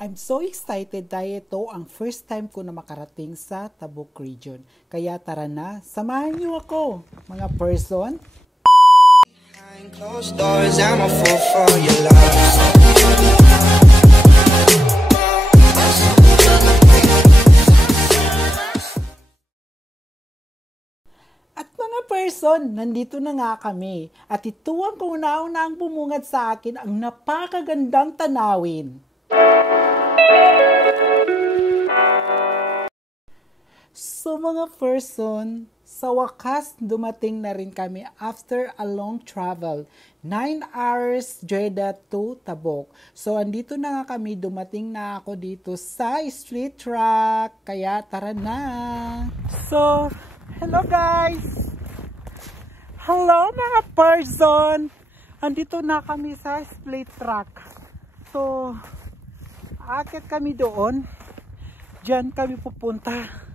I'm so excited dahil ito ang first time ko na makarating sa Tabuk region. Kaya tara na, samahan niyo ako, mga person. Behind closed doors, I'm a fool for your love. At mga person, nandito na nga kami. At ito ang kauna-unang bumungad sa akin ang napakagandang tanawin. So mga person, sa wakas dumating na rin kami after a long travel. 9 hours Jeddah to Tabuk. So andito na nga kami, dumating na ako dito sa split track. Kaya tara na. So, hello guys! Hello mga person! Andito na kami sa split track. So, akit kami doon. Diyan kami pupunta.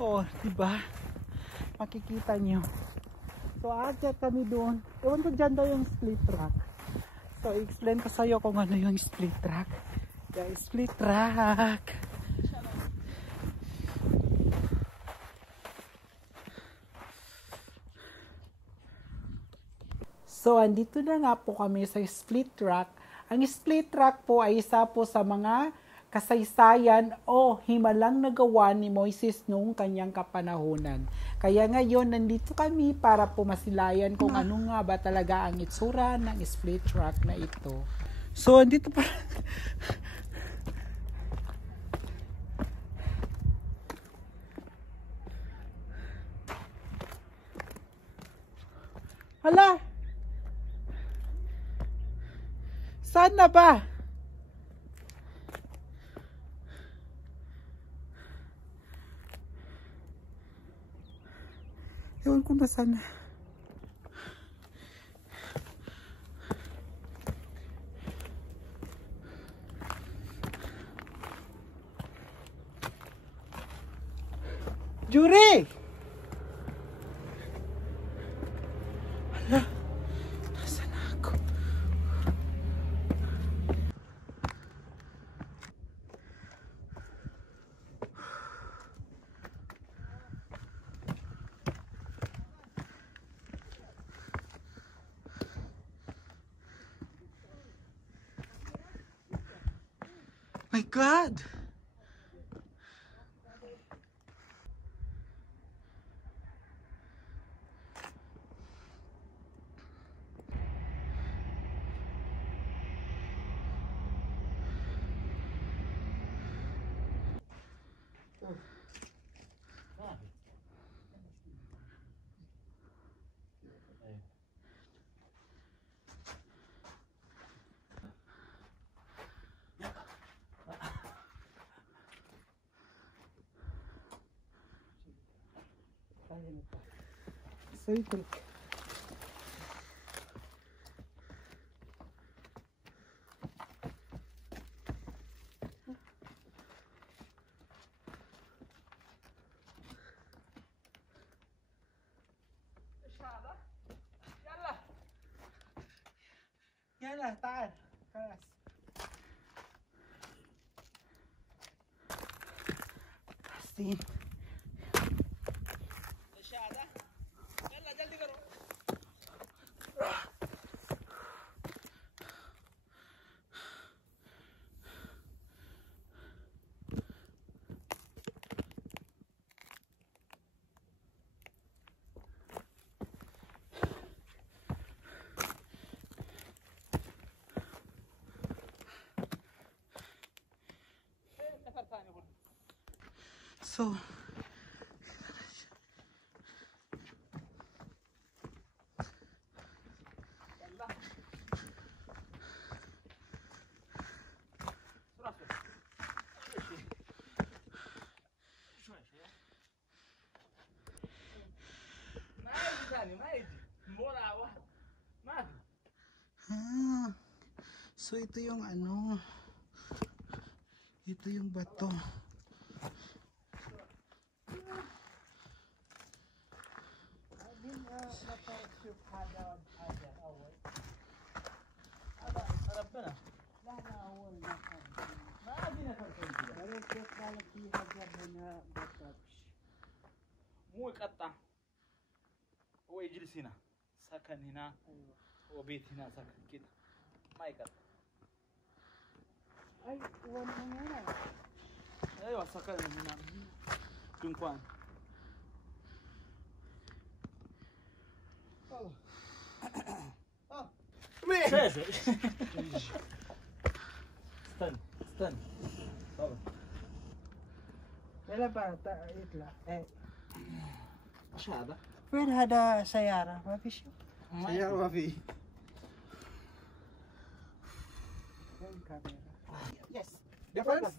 Oh, diba? Makikita nyo. So, akit kami doon. Ewan ko dyan daw yung split track. So, i-explain ko sa'yo kung ano yung split track. Yeah, split track. So, andito na nga po kami sa split track. Ang split track po ay isa po sa mga kasaysayan o himalang nagawa ni Moises noong kanyang kapanahunan. Kaya ngayon, nandito kami para po masilayan kung ano nga ba talaga ang itsura ng split track na ito. So, andito pa. Hala! Saan na ba? Ewan ko na sana. Juri! Hala, nasaan ako? My God! So ito. Yalla, تعال. خلاص. حسين. So, so ito yung ano, ito yung bato. هذا أول. مو يقطع هو يجلس هنا سكن هنا وبيت هنا سكن كده ما يقطع ايوه سكن هنا دنكوان استنى صبر ولا بقى يطلع ايش هذا؟ وين هذا سيارة؟ ما في شيء؟ سيارة ما في وين كاميرا؟ Yes. Dear friends,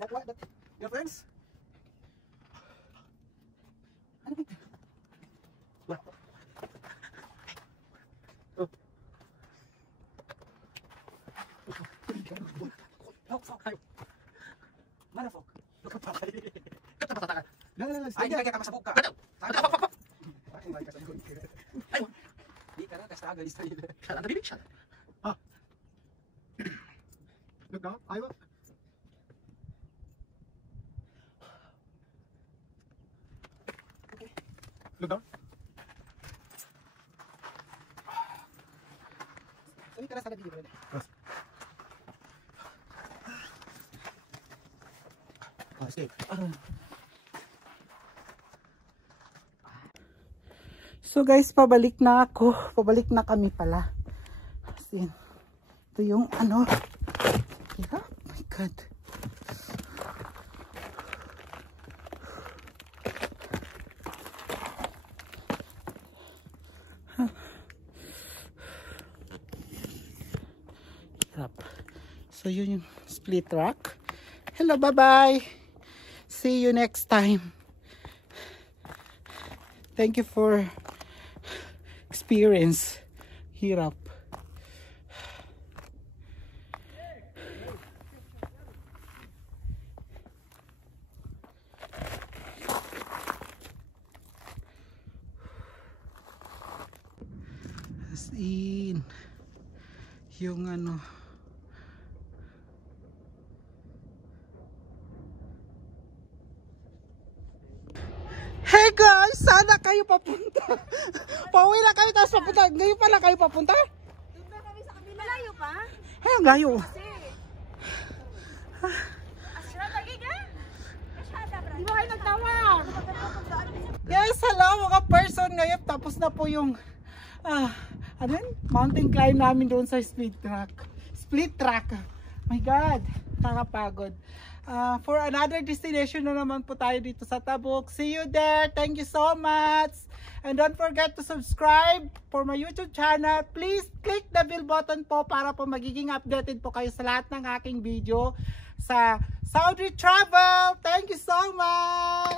dear friends. Mana fok? لا ay kaya ka masabog ka. Ay. Di ka na kastaga di style. Kala bilik siya. Look down. Aywa. Look down. Sabi ka na sana dito. Yes. Stay. So guys, pabalik na ako. Pabalik na kami pala. As in, ito yung ano. Yeah, oh my God. So yun yung split rock. Hello, bye-bye. See you next time. Thank you for experience. Hirap. As in, yung ano, hey guys, sana kayo papunta. Pauwi na kami tapos papunta. Ngayon pala kayo papunta? Doon na kami sa kabila. Malayo pa? Hey, gayo. Kasi. Asya, lagi ka? Asyada, bro. Di ba kayo nagtawag? Yes, hello mga person. Ngayon tapos na po yung ano yun? Mountain climb namin doon sa split track. Split track. My God, nakakapagod. For another destination na naman po tayo dito sa Tabuk. See you there. Thank you so much. And don't forget to subscribe for my YouTube channel. Please click the bell button po para po magiging updated po kayo sa lahat ng aking video sa Saudi Travel. Thank you so much.